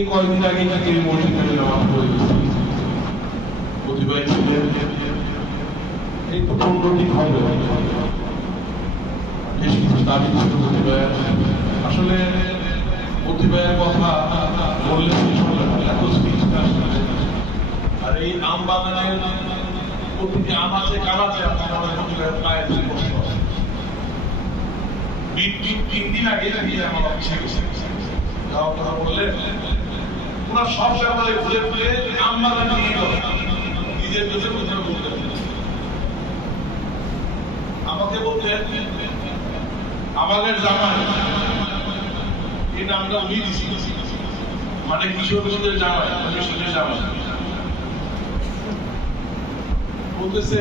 এই কয়েকদিন আগে কিন্তু মসজিদে নামাজ পড়ে গেছি, প্রতিবাদ ছিলেন এই তো 15 দিন হবে, বেশ কিছু দাবি ছিল প্রতিবাদ। আসলে প্রতিবাদের কথা বললে এত স্পিচ আর এই আম বাগানের প্রতিটি আনাচে কানাচে আপনার প্রতিবাদ প্রায় 2 বছর। 3 দিন আগে আমার অফিসে গেছে, যাওয়ার কথা বললে ওরা সব ব্যাপারে ঘুরে ঘুরে আম বাগান নিয়ে গেল, নিজের কাছে কোথাও বলতে আমাকে বলতেন আমাদের জামাই, এই নামটা উনি দিছি, মানে কিশোর কিশোরের জামাই, কিশোরের জামাই বলতেছে